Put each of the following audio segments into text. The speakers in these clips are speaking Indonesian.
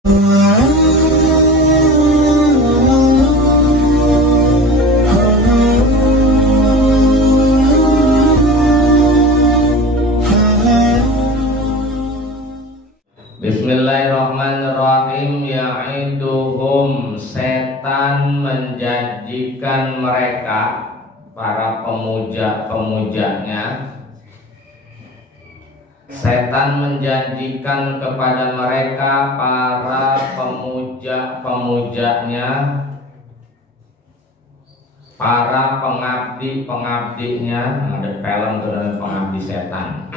Bismillahirrahmanirrahim. Ya'iduhum, setan menjanjikan mereka, para pemuja-pemujanya. Setan menjanjikan kepada mereka, para pemuja-pemujanya, para pengabdi-pengabdinya. Ada film dengan pengabdi setan.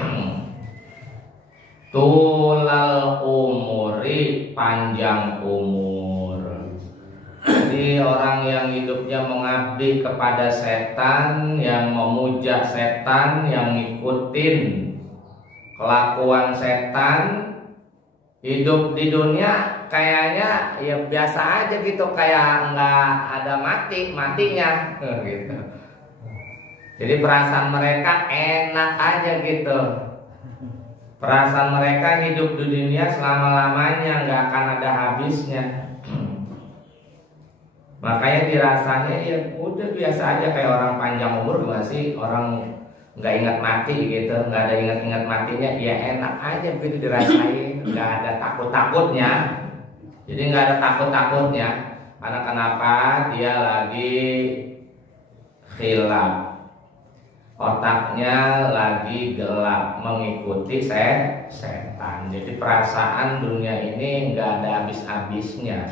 Tulal umuri, panjang umur. Jadi orang yang hidupnya mengabdi kepada setan, yang memuja setan, yang ngikutin kelakuan setan, hidup di dunia kayaknya ya biasa aja gitu, kayak nggak ada matinya gitu. Jadi perasaan mereka enak aja gitu. Perasaan mereka hidup di dunia selama-lamanya, nggak akan ada habisnya. Makanya dirasanya ya udah biasa aja, kayak orang panjang umur gimana sih, orang nggak ingat mati gitu, nggak ada ingat matinya, ya enak aja begitu dirasain, nggak ada takutnya. Jadi nggak ada takutnya, karena kenapa? Dia lagi khilaf. Otaknya lagi gelap mengikuti setan. Jadi perasaan dunia ini nggak ada habis-habisnya,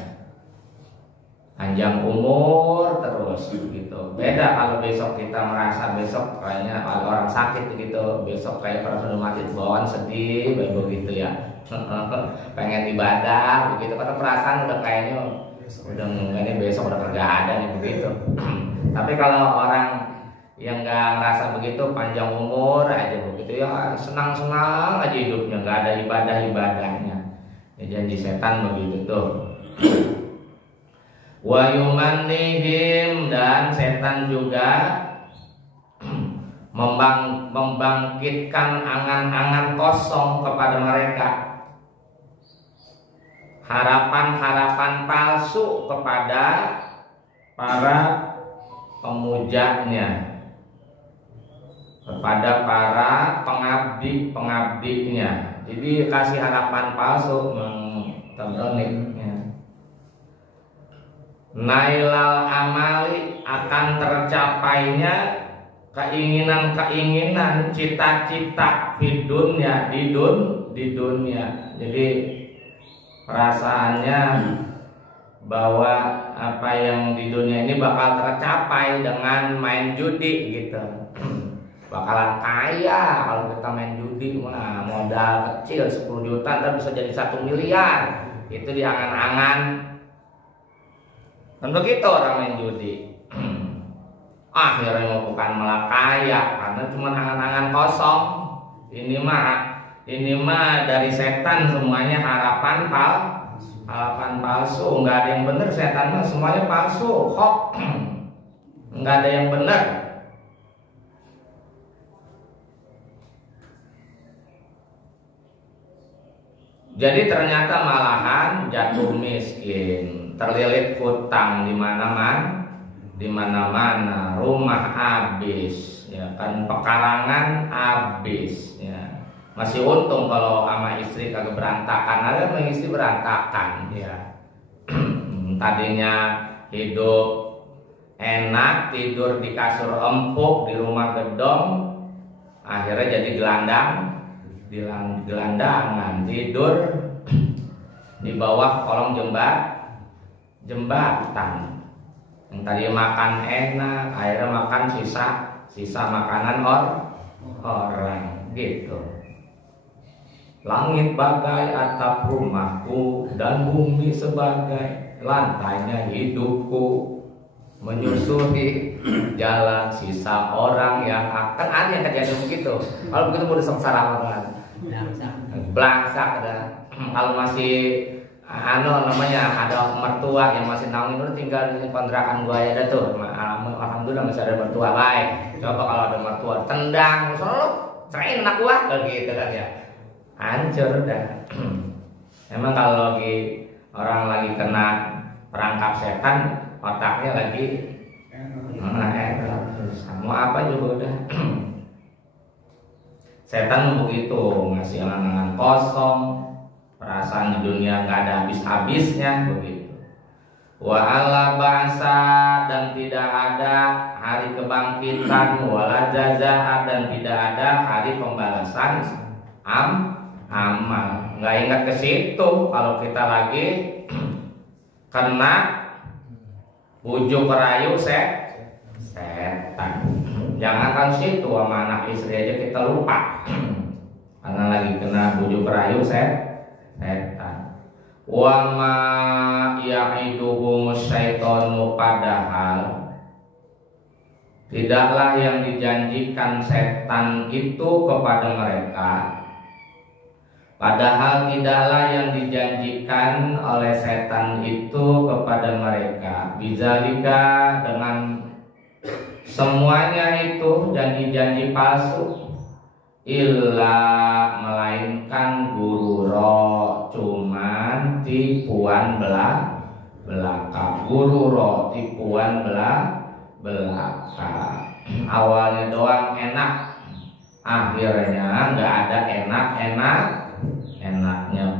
panjang umur terus gitu. Beda kalau besok kita merasa besok kayaknya orang sakit gitu, besok kayak orang sudah mati bawaan sedih begitu ya. Pengen ibadah begitu, karena perasaan udah kayaknya udah ini besok udah kagak ada nih begitu. Tapi kalau orang yang nggak ngerasa begitu, panjang umur aja begitu ya, senang-senang aja hidupnya, nggak ada ibadahnya. Ya, janji setan begitu tuh. Wa yumannihim, dan setan juga membangkitkan angan-angan kosong kepada mereka, harapan-harapan palsu kepada para pemujanya, kepada para pengabdinya. Jadi kasih harapan palsu, nailal amali, akan tercapainya keinginan-keinginan, cita-cita di dunia. Jadi perasaannya bahwa apa yang di dunia ini bakal tercapai dengan main judi gitu. Bakalan kaya kalau kita main judi, modal kecil 10 juta ntar bisa jadi 1 miliar. Itu diangan-angan. Dan begitu orang main judi. Akhirnya bukan malah kaya, karena cuma angan-angan kosong. Ini mah dari setan semuanya harapan palsu. Nggak ada yang benar, setan mah semuanya palsu, hoax. Nggak ada yang benar. Jadi ternyata malahan jatuh miskin, terlilit hutang di mana-mana, rumah habis, ya kan, pekarangan habis, ya. Masih untung kalau sama istri kagak berantakan, ada sama istri berantakan, ya. Tadinya hidup enak, tidur di kasur empuk, di rumah gedong, akhirnya jadi gelandangan, tidur di bawah kolong jembatan. Yang tadi makan enak, akhirnya makan sisa makanan orang gitu. Langit bagai atap rumahku, dan bumi sebagai lantainya hidupku, menyusuri jalan sisa orang yang akan ada yang kejadian begitu. Kalau begitu udah sengsara banget, belangsak ada. Kalau masih namanya ada mertua yang masih naungin, udah tinggal di kontrakan gua ya tuh. Alhamdulillah masih ada mertua baik. Coba kalau ada mertua tendang, selalu cerain anak gua gitu kan ya, hancur dah. Emang kalau lagi perangkap setan, otaknya lagi mau apa juga udah. Setan begitu, ngasih angan-angan kosong, perasaan di dunia nggak ada habis-habisnya begitu. Wa alla ba'sa, dan tidak ada hari kebangkitan, wala jazaa, dan tidak ada hari pembalasan amal. Nggak ingat ke situ kalau kita lagi kena bujuk rayu setan. Jangankan situ, sama anak istri aja kita lupa karena lagi kena bujuk rayu setan. Wa ma ya'iduhum syaitanu, padahal tidaklah yang dijanjikan setan itu kepada mereka. Padahal tidaklah yang dijanjikan oleh setan itu kepada mereka. Bizalika, dengan semuanya itu janji-janji palsu. Illa, melainkan gururo, cuman tipuan belaka. Gururo, tipuan belaka. Awalnya doang enak, akhirnya nggak ada enaknya.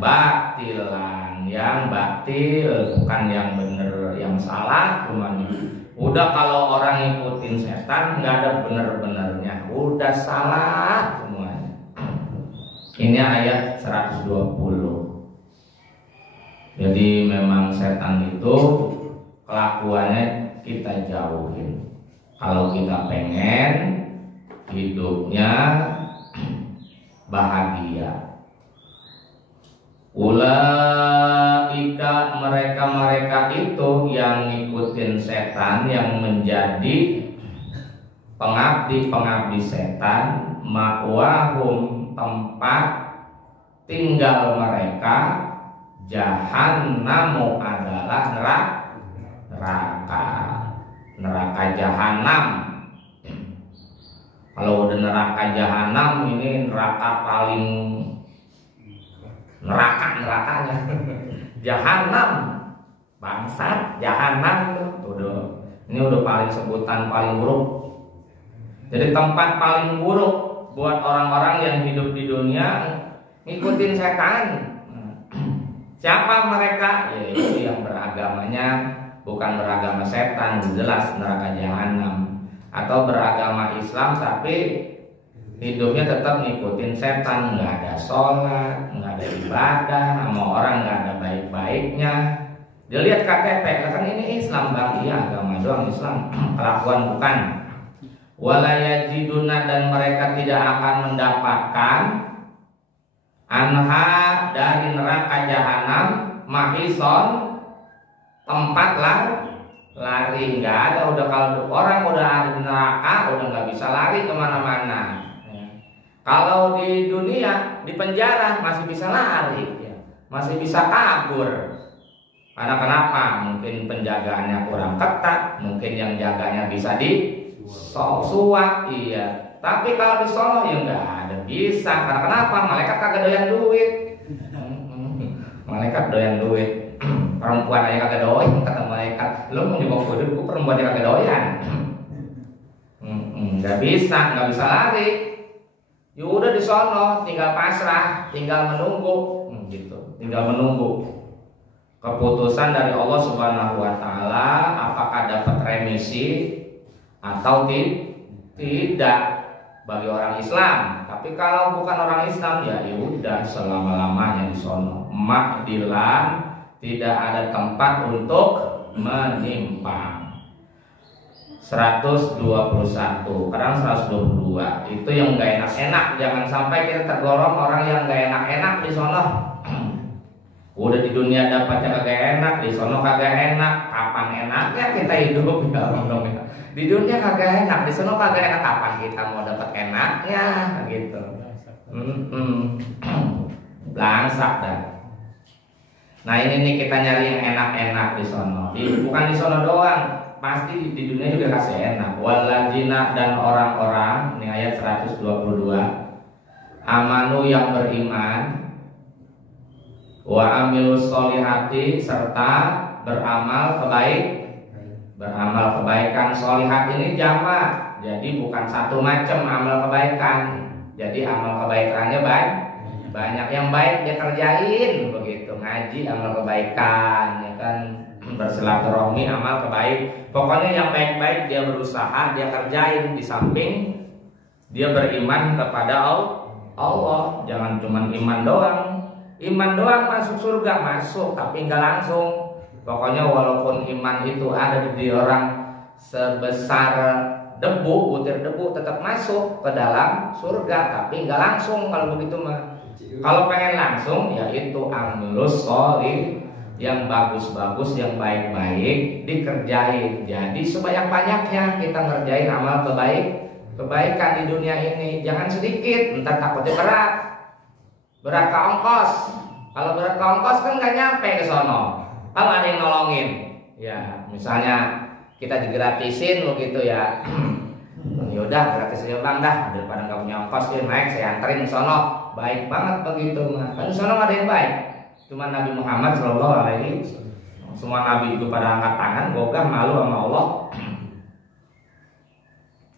Batilan, yang batil, bukan yang bener, yang salah cuman. Udah kalau orang ngikutin setan nggak ada bener-benernya, udah salah semuanya. Ini ayat 120. Jadi memang setan itu kelakuannya kita jauhin. Kalau kita pengen hidupnya bahagia. Ulaika, mereka itu yang ngikutin setan, yang menjadi pengabdi setan, ma'wahum, tempat tinggal mereka, jahannamu, adalah neraka jahanam. Kalau udah neraka jahanam, ini neraka paling nerakanya jahanam, bangsat jahanam tuh. Ini udah paling sebutan paling buruk. Jadi tempat paling buruk buat orang-orang yang hidup di dunia ngikutin setan. Siapa mereka? Ya itu yang beragamanya bukan beragama setan, jelas neraka jahanam. Atau beragama Islam tapi hidupnya tetap ngikutin setan, nggak ada sholat, nggak ada ibadah, sama orang nggak ada baik-baiknya. Dia lihat KTP, kan ini Islam bang, iya agama doang Islam, kelakuan bukan. Walayajiduna, dan mereka tidak akan mendapatkan anha, dari neraka jahanam, mahison, tempat lari, nggak ada. Udah kalau orang udah ada di neraka, udah nggak bisa lari kemana-mana. Kalau di dunia, di penjara masih bisa lari, masih bisa kabur. Karena kenapa? Mungkin penjagaannya kurang ketat, mungkin yang jaganya bisa suap, iya. Tapi kalau di sono ya nggak ada bisa. Karena kenapa? Malaikat kagak doyan duit. Malaikat doyan duit. Perempuan aja kagak doyan, kata malaikat. Lo mau nyoba kudu, perempuan aja kagak doyan. Nggak bisa lari. Ya udah di sono, tinggal pasrah, tinggal menunggu, gitu. Tinggal menunggu keputusan dari Allah Subhanahu wa taala, apakah dapat remisi atau tidak bagi orang Islam. Tapi kalau bukan orang Islam, ya udah selama-lamanya di sono. Makdilan, tidak ada tempat untuk menyimpang. 121, kadang 122. Itu yang gak enak-enak. Jangan sampai kita tergolong orang yang gak enak-enak di sono. Udah di dunia dapatnya kagak enak, di sono kagak enak. Kapan enaknya kita hidup? Ya, di dunia kagak enak, di sono kagak enak. Kapan kita mau dapat enaknya? Gitu. Langsak dah. Nah ini nih kita nyari yang enak-enak di sono. Bukan di sono doang, pasti di dunia juga kasih enak. Waladzina, dan orang-orang, ini ayat 122, amanu, yang beriman, Wa amilus solihati, serta beramal kebaikan. Solihat ini jamak, jadi bukan satu macam amal kebaikan. Jadi amal kebaikannya banyak yang baik dia kerjain, begitu. Ngaji amal kebaikan, ya kan, bersilaturahmi amal kebaik. Pokoknya yang baik-baik dia berusaha, dia kerjain. Di samping dia beriman kepada Allah. Jangan cuma iman doang masuk surga, masuk, tapi enggak langsung. Pokoknya walaupun iman itu ada di orang sebesar debu, butir debu, tetap masuk ke dalam surga, tapi enggak langsung. Kalau begitu mah, kalau pengen langsung, ya itu amilus sholih, yang bagus-bagus, yang baik-baik dikerjain. Jadi sebanyak-banyaknya kita ngerjain amal kebaikan di dunia ini. Jangan sedikit, entar takutnya berat ke ongkos. Kalau berat ke ongkos kan nggak nyampe ke sono. Kalau ada yang nolongin, ya misalnya kita digratisin begitu ya. Yaudah gratisin bang dah, daripada nggak punya ongkos ya naik saya anterin ke sono. Baik banget begitu mah. Kan di sono nggak ada yang baik. Cuma Nabi Muhammad Shallallahu Alaihi Wasallam. Semua nabi itu pada angkat tangan, gogah malu sama Allah.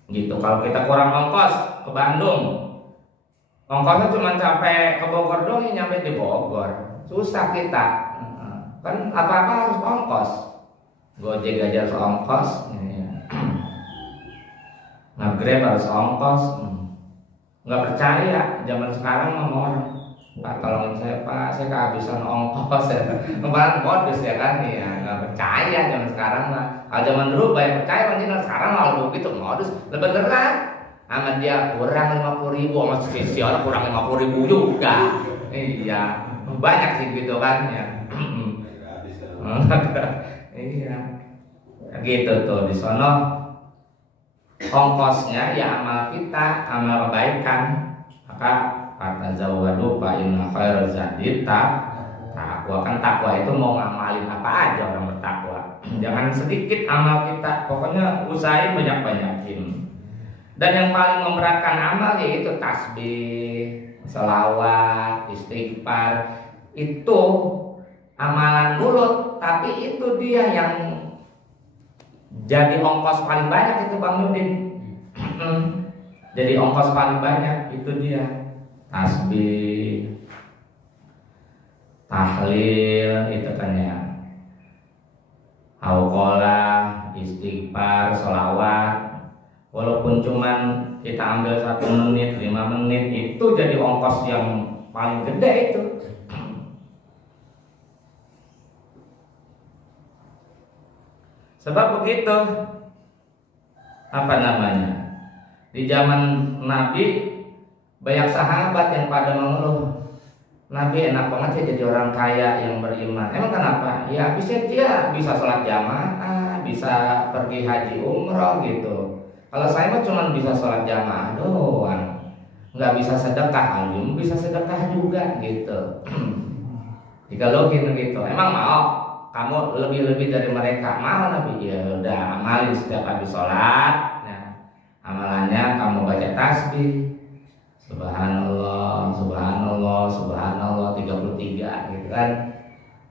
Gitu. Kalau kita kurang ongkos ke Bandung, ongkosnya cuma sampai ke Bogor doang, nyampe di Bogor. Susah kita. Kan apa-apa harus ongkos. Gojek aja harus ongkos. Nge-Grab harus ongkos. Nggak percaya zaman sekarang sama orang. Pak tolongin saya Pak, saya kehabisan ongkos ya. Kemarin modus ya kan, ya nggak percaya zaman sekarang mah. Kalau zaman dulu banyak percaya, kan sekarang malah begitu modus. Beneran sama dia kurang 50.000, sama si orang kurang 50.000 juga. Iya, banyak sih gitu kan ya. Iya, gitu tuh di sono. Ongkosnya ya amal kita, amal kebaikan. Maka kata zawadu fa inna khairaz zadi takwa. Kan takwa itu mau ngamalin apa aja orang bertakwa. Jangan sedikit amal kita, pokoknya usahain banyak-banyakin. Dan yang paling memberatkan amal yaitu tasbih, selawat, istighfar. Itu amalan mulut, tapi itu dia yang jadi ongkos paling banyak itu Bang Nudin. Jadi ongkos paling banyak itu dia. Tasbih, tahlil itu kan ya, hauqalah, istighfar, sholawat. Walaupun cuman kita ambil 1 menit, 5 menit, itu jadi ongkos yang paling gede itu. Sebab begitu, apa namanya, di zaman Nabi banyak sahabat yang pada mengeluh, Nabi enak banget ya jadi orang kaya yang beriman. Emang kenapa? Ya habisnya dia bisa sholat jamaah, bisa pergi haji umroh gitu. Kalau saya mah cuma bisa sholat jamaah doang, nggak bisa sedekah, belum bisa sedekah juga gitu. Digalokin gitu. Emang mau kamu lebih-lebih dari mereka? Mau Nabi? Ya udah, amalin setiap habis sholat. Nah, amalannya kamu baca tasbih. Subhanallah, subhanallah, subhanallah 33 gitu kan.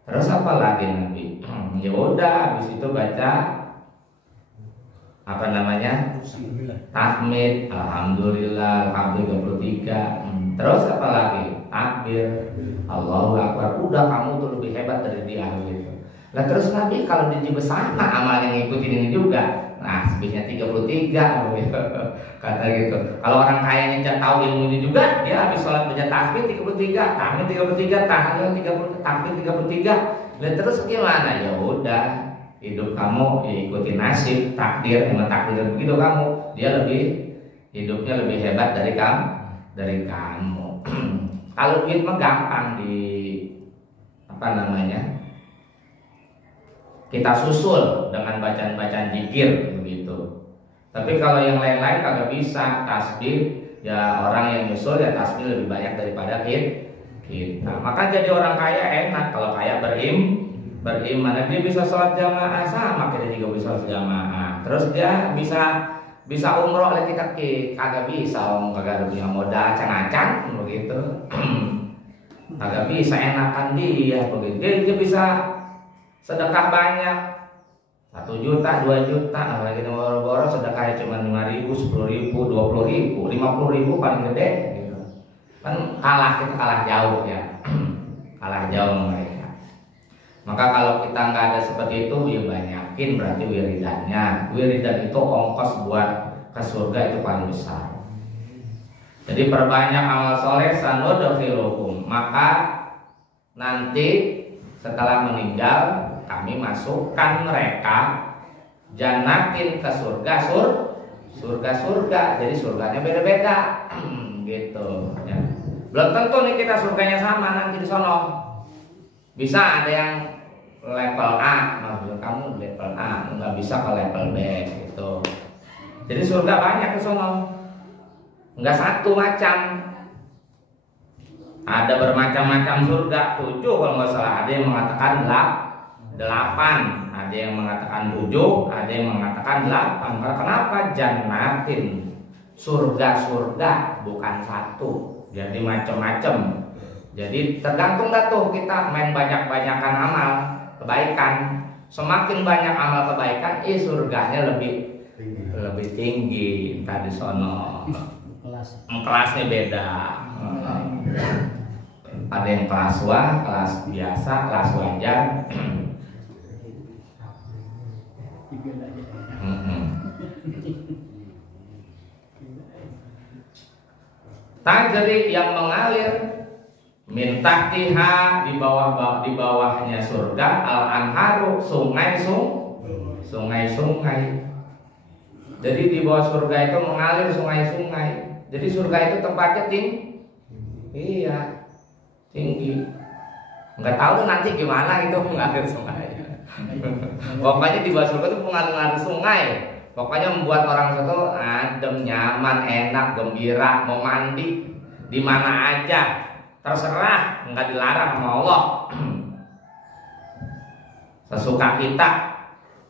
Terus apa lagi Nabi? Ya udah, habis itu baca apa namanya? Tahmid, alhamdulillah, alhamdulillah 33. Terus apa lagi? Takbir, Allahu Akbar. Udah, kamu tuh lebih hebat dari dia gitu. Nah terus Nabi kalau dia bersama amal yang ngikutin ini juga. Nah, sebisnya 33 gitu. Kata gitu. Kalau orang kaya yang tahu ilmunya juga, dia habis sholat baca tasbih 33, tahmid 33, tahlil 30, takbir 33. Dan terus gimana? Ya udah, hidup kamu ya ikuti nasib, takdir, emang takdir begitu kamu. Dia hidupnya lebih hebat dari kamu. Kalau duit mah gampang apa namanya? Kita susul dengan bacaan-bacaan zikir begitu. Tapi kalau yang lain-lain kagak bisa. Tasbih ya orang yang nyusul ya tasbih lebih banyak daripada kita. Maka jadi orang kaya enak kalau kaya beriman. Dia bisa sholat jamaah sama kita juga bisa sholat jamaah. Terus dia bisa umroh oleh kita kagak bisa, kagak punya modal acan-acan begitu. Kagak bisa enakan dia begitu. Dia bisa sedekah banyak, 1 juta, 2 juta. Kalau kita boro-boro sedekahnya cuma 5.000, 10.000, 20.000, 50.000 paling gede gitu. Kan kita kalah jauh ya. Kalah jauh mereka. Maka kalau kita nggak ada seperti itu, ya banyakin berarti wiridannya. Wiridan itu ongkos buat ke surga itu paling besar. Jadi perbanyak amal soleh sanudkhiluhum. Maka nanti setelah meninggal kami masukkan mereka jannatin ke surga. Jadi surganya beda-beda gitu ya. Belum tentu nih kita surganya sama nanti di sono. Bisa ada yang level A, maksud kamu level A, nggak bisa ke level B gitu. Jadi surga banyak di sono. Nggak satu macam. Ada bermacam-macam surga, 7 kalau nggak salah. Ada yang mengatakan 8, ada yang mengatakan 7, ada yang mengatakan 8. Kenapa? Jannatin, surga bukan satu. Jadi macam-macam. Jadi tergantung dah tuh kita main banyak-banyakan amal kebaikan. Semakin banyak amal kebaikan, surganya lebih tinggi entah di sono. Kelasnya beda. Ada yang kelas A, kelas biasa, kelas wajar. Tajri yang mengalir min tahtiha di bawahnya surga al-anharu sungai. Jadi di bawah surga itu mengalir sungai-sungai. Jadi surga itu tempatnya tinggi. Nggak tahu tuh nanti gimana itu mengalir sungai. Pokoknya di bawah surga itu mengalir sungai. Pokoknya membuat orang itu adem, nyaman, enak, gembira, mau mandi di mana aja, terserah, nggak dilarang sama Allah. Sesuka kita.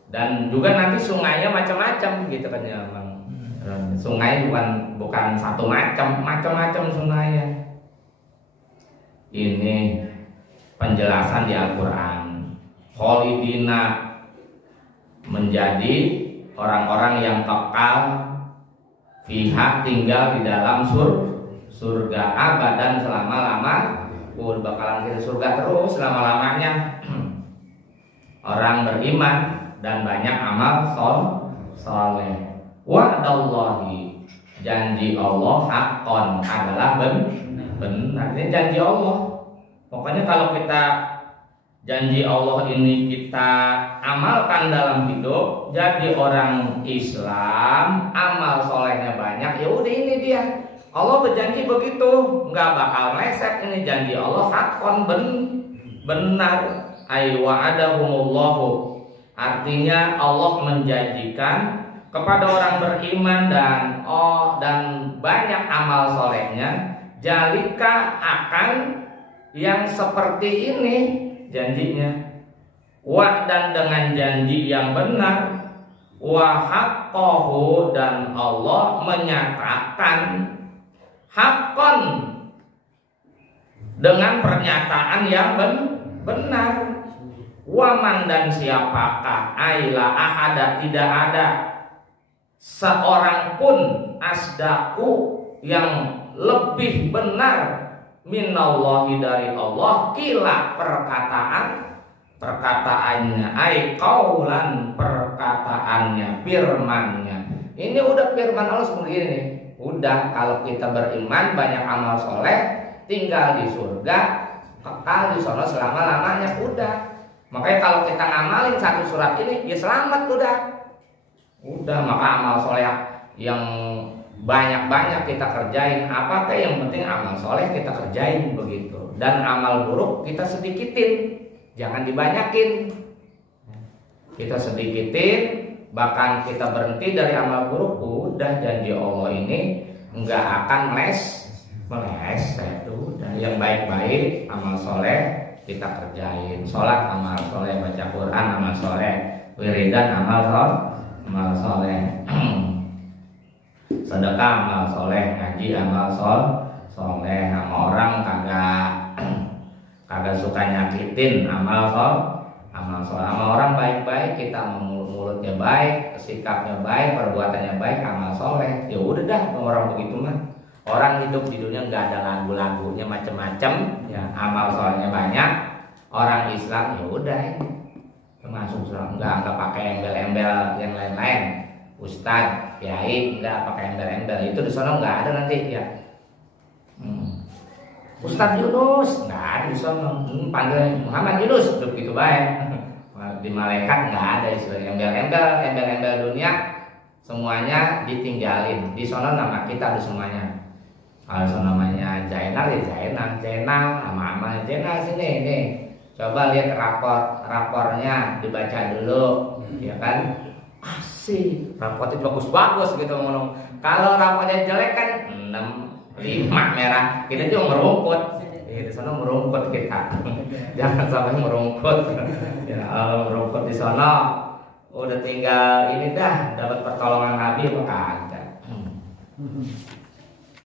Dan juga nanti sungainya macam-macam gitu kan ya, Bang. Sungai bukan satu macam-macam sungainya. Ini penjelasan di Al-Qur'an. Khalidina menjadi orang-orang yang kekal fiha, tinggal di dalam surga abadan selama-lama. Bakalan ke surga terus selama-lamanya. Orang beriman dan banyak amal soleh. Wa'dallahi, janji Allah haqqan, adalah benar. Ini janji Allah. Pokoknya kalau kita janji Allah ini kita amalkan dalam hidup, jadi orang Islam, amal solehnya banyak, ya udah ini dia. Allah berjanji begitu, nggak bakal meleset. Ini janji Allah haqqan, benar. Ay wa'adahumullahu, artinya Allah menjanjikan kepada orang beriman dan banyak amal solehnya, jalika akan yang seperti ini janjinya. Wa, dan dengan janji yang benar. Wa haqqahu, dan Allah menyatakan haqqan dengan pernyataan yang benar. Waman, dan siapakah aila ahada, tidak ada seorang pun asdaku yang lebih benar minallahi, dari Allah, kila perkataannya ay qaulan, perkataannya, firmannya. Ini udah firman Allah seperti ini. Udah, kalau kita beriman, banyak amal soleh, tinggal di surga, kekal di sana selama-lamanya. Udah. Makanya kalau kita ngamalin satu surat ini, ya selamat udah. Maka amal soleh yang banyak-banyak kita kerjain. Apakah yang penting amal soleh kita kerjain begitu. Dan amal buruk kita sedikitin, jangan dibanyakin. Kita sedikitin, bahkan kita berhenti dari amal buruk. Udah, janji Allah ini nggak akan meleset. Udah, yang baik-baik amal soleh kita kerjain. Sholat amal soleh, baca Quran amal soleh, wiridan amal soleh, sedekah amal soleh, ngaji amal soleh. Sama orang kagak kagak suka nyakitin, amal orang baik-baik, kita mulutnya baik, sikapnya baik, perbuatannya baik, amal soleh. Ya udah dah orang begitu mah. Orang hidup di dunia nggak ada lagu-lagunya macam-macam, ya amal solehnya banyak. Orang Islam ya udah ini termasuk nggak pakai embel-embel yang lain-lain. Ustadz, kiai nggak pakai embel-embel, itu di sana nggak ada nanti ya. Ustadz Yunus nggak ada di sana, panggil Muhammad Yunus, begitu baik. Di malaikat nggak ada istilah embel-embel dunia, semuanya ditinggalin. Di sana nama kita ada semuanya. Kalau namanya Zainal ya Zainal, nama Zainal sini nih. Coba lihat rapornya dibaca dulu, ya kan? Asik, rapornya bagus-bagus gitu ngomong. Kalau rapornya jelek kan 6, 5 merah, kita juga merungkut. Di sana merungkut kita. Jangan sampai merungkut. Ya, merungkut di sana udah tinggal ini dah dapat pertolongan Nabi apa kagak.